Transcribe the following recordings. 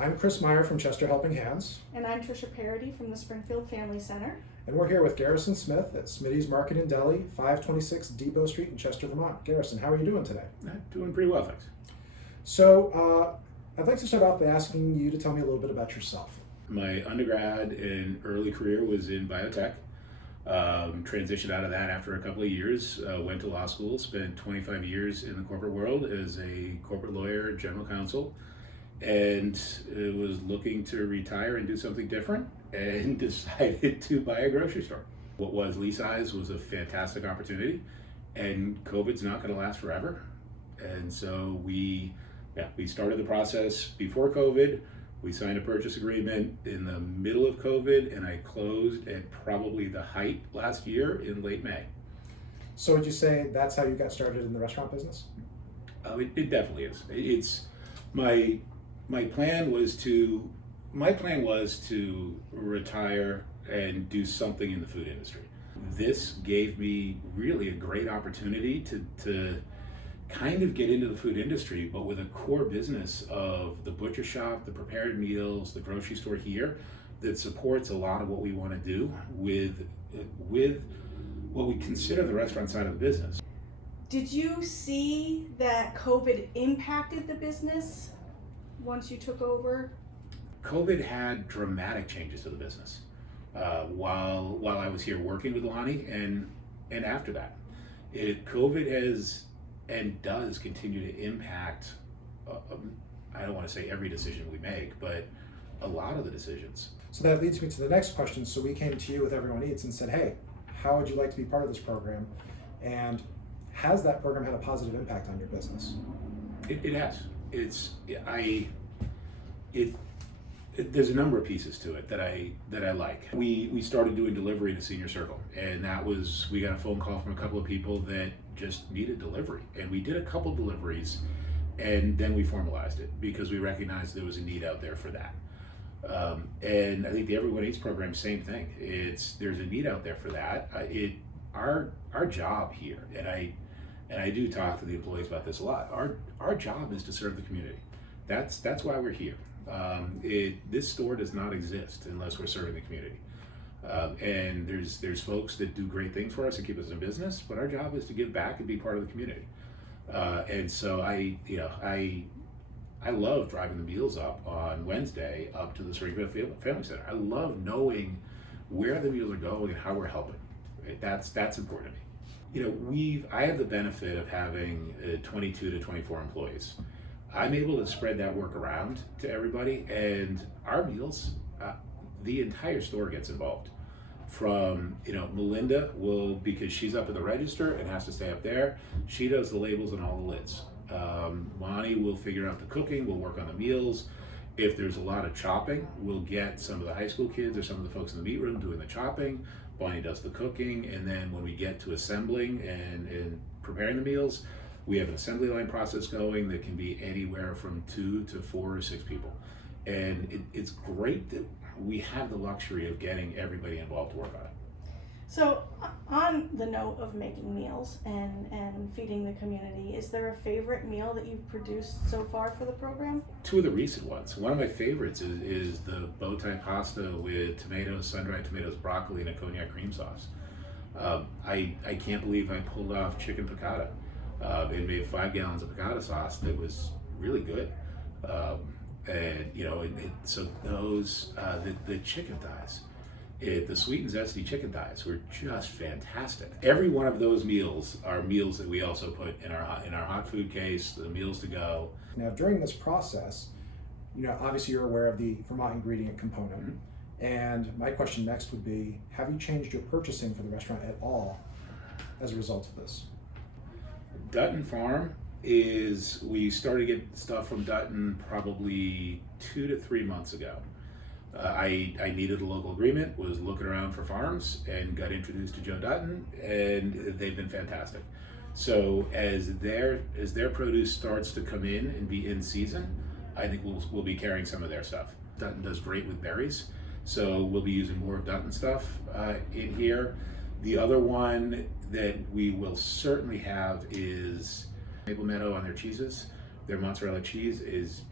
I'm Chris Meyer from Chester Helping Hands. And I'm Trisha Paradis from the Springfield Family Center. And we're here with Garrison Smith at Smitty's Market and Deli, 526 Depot Street in Chester, Vermont. Garrison, how are you doing today? Doing pretty well, thanks. So, I'd like to start off by asking you to tell me a little bit about yourself. My undergrad and early career was in biotech. Transitioned out of that after a couple of years, went to law school, spent 25 years in the corporate world as a corporate lawyer, general counsel, and was looking to retire and do something different, and decided to buy a grocery store. What was Lee size was a fantastic opportunity, and COVID's not going to last forever. And so we started the process before COVID. We signed a purchase agreement in the middle of COVID, and I closed at probably the height last year in late May. So would you say that's how you got started in the restaurant business? It definitely is. It's my plan was to retire and do something in the food industry. This gave me really a great opportunity to kind of get into the food industry, but with a core business of the butcher shop, the prepared meals, the grocery store here that supports a lot of what we want to do with what we consider the restaurant side of the business. Did you see that COVID impacted the business once you took over? COVID had dramatic changes to the business while I was here working with Lonnie, and after that. COVID has and does continue to impact, I don't want to say every decision we make, but a lot of the decisions. So that leads me to the next question. So we came to you with Everyone Eats and said, hey, how would you like to be part of this program? And has that program had a positive impact on your business? It has. There's a number of pieces to it that I like. We started doing delivery to Senior Circle, and we got a phone call from a couple of people that just needed delivery, and we did a couple deliveries, and then we formalized it because we recognized there was a need out there for that. And I think the Everyone Eats program, same thing. There's a need out there for that. Our job here, and I do talk to the employees about this a lot. Our job is to serve the community. That's why we're here. This store does not exist unless we're serving the community. And there's folks that do great things for us and keep us in business, but our job is to give back and be part of the community. And so I love driving the meals up on Wednesday up to the Springfield Family Center. I love knowing where the meals are going and how we're helping. Right? That's important to me. I have the benefit of having 22 to 24 employees. I'm able to spread that work around to everybody, and our meals, the entire store gets involved. From, Melinda because she's up at the register and has to stay up there, she does the labels and all the lids. Lonnie will figure out the cooking, we'll work on the meals. If there's a lot of chopping, we'll get some of the high school kids or some of the folks in the meat room doing the chopping. Bonnie does the cooking, and then when we get to assembling and preparing the meals, we have an assembly line process going that can be anywhere from 2 to 4 or 6 people. And it's great that we have the luxury of getting everybody involved to work on it. So on the note of making meals and feeding the community, is there a favorite meal that you've produced so far for the program? 2 of the recent ones. One of my favorites is the bow tie pasta with tomatoes, sun-dried tomatoes, broccoli, and a cognac cream sauce. I can't believe I pulled off chicken piccata. And made 5 gallons of piccata sauce that was really good. So those, the chicken thighs, the sweet and zesty chicken thighs were just fantastic. Every one of those meals are meals that we also put in our hot food case, the meals to go. Now, during this process, obviously you're aware of the Vermont ingredient component. Mm-hmm. And my question next would be, have you changed your purchasing for the restaurant at all as a result of this? Dutton Farm we started to get stuff from Dutton probably 2 to 3 months ago. I needed a local agreement, was looking around for farms, and got introduced to Joe Dutton, and they've been fantastic. So as their produce starts to come in and be in season, I think we'll be carrying some of their stuff. Dutton does great with berries, so we'll be using more of Dutton stuff in here. The other one that we will certainly have is Maple Meadow on their cheeses. Their mozzarella cheese is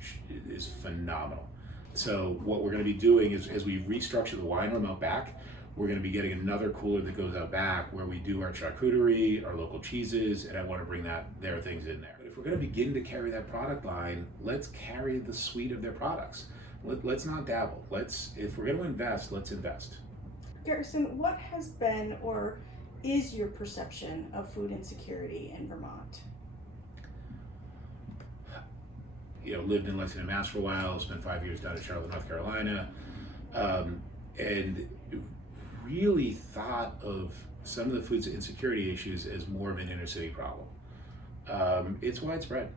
phenomenal. So what we're going to be doing is, as we restructure the wine room out back, we're going to be getting another cooler that goes out back where we do our charcuterie, our local cheeses, and I want to bring their things in there. But if we're going to begin to carry that product line, let's carry the suite of their products. Let's not dabble. If we're going to invest, let's invest. Garrison, what has been or is your perception of food insecurity in Vermont? Lived in Lexington, Mass for a while, spent 5 years down in Charlotte, North Carolina, and really thought of some of the food insecurity issues as more of an inner city problem. It's widespread,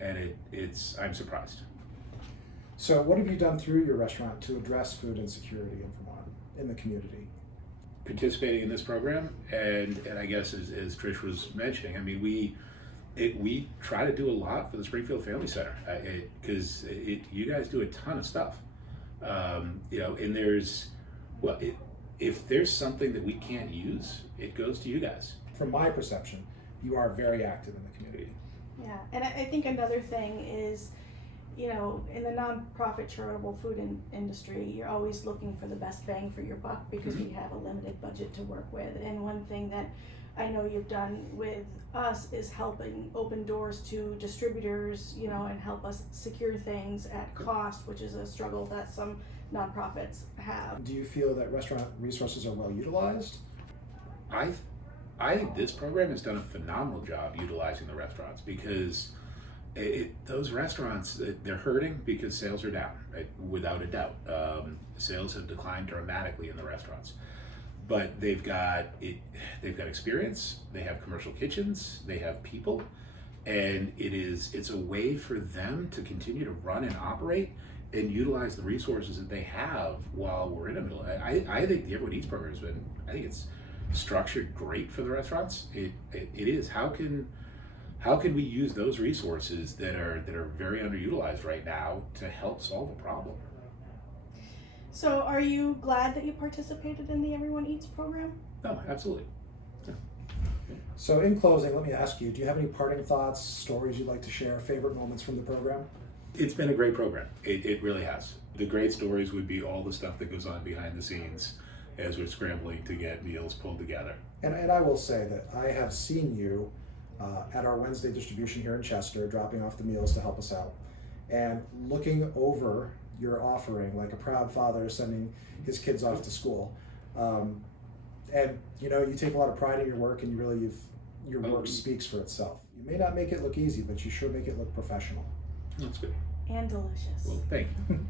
and I'm surprised. So what have you done through your restaurant to address food insecurity in Vermont, in the community? Participating in this program, and I guess as Trish was mentioning, I mean, we try to do a lot for the Springfield Family Center, because you guys do a ton of stuff, and if there's something that we can't use, it goes to you guys. From my perception, you are very active in the community. Yeah, and I think another thing is, in the nonprofit charitable food industry, you're always looking for the best bang for your buck because we have a limited budget to work with. And one thing that I know you've done with us is helping open doors to distributors, and help us secure things at cost, which is a struggle that some nonprofits have. Do you feel that restaurant resources are well utilized? I think this program has done a phenomenal job utilizing the restaurants, because those restaurants, they're hurting because sales are down, right? Without a doubt. Sales have declined dramatically in the restaurants, but they've got experience, they have commercial kitchens, they have people, and it's a way for them to continue to run and operate and utilize the resources that they have while we're in the middle. I think the Everyone Eats program has been, I think it's structured great for the restaurants. It is. How can we use those resources that are very underutilized right now to help solve a problem? So are you glad that you participated in the Everyone Eats program? No, absolutely. Yeah. So in closing, let me ask you, do you have any parting thoughts, stories you'd like to share, favorite moments from the program? It's been a great program. It really has. The great stories would be all the stuff that goes on behind the scenes as we're scrambling to get meals pulled together. And I will say that I have seen you at our Wednesday distribution here in Chester, dropping off the meals to help us out. And looking over your offering like a proud father sending his kids off to school. And you take a lot of pride in your work, and your work speaks for itself. You may not make it look easy, but you sure make it look professional. That's good. And delicious. Well, thank you.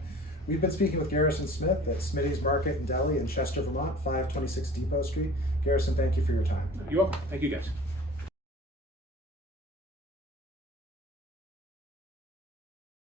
We've been speaking with Garrison Smith at Smitty's Market and Deli in Chester, Vermont, 526 Depot Street. Garrison, thank you for your time. You're welcome. Thank you, guys.